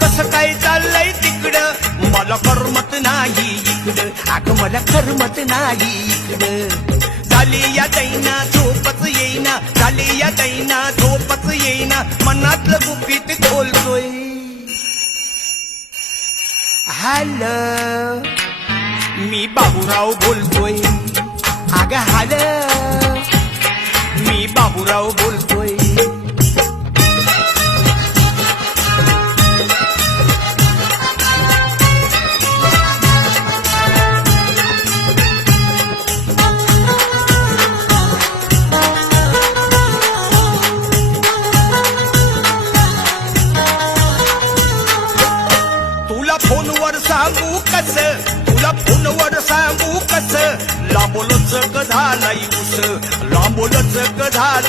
कसं काय चाललंय तिकडं मला करमत नाही इकडं अगं मला करमत नाही इकडं झाली या दैना झोपच येईना झाली या दैना झोपच येईना मनातलं गुपित खोलतोय हॅलो मी बाबूराव बोलतोय अगं हॅलो मी बाबूराव बोलतोय तुला फोनवर सांगू कस तुला फोनवर सांगू कस लांबोलच झालाय उस लांबोलच झालाय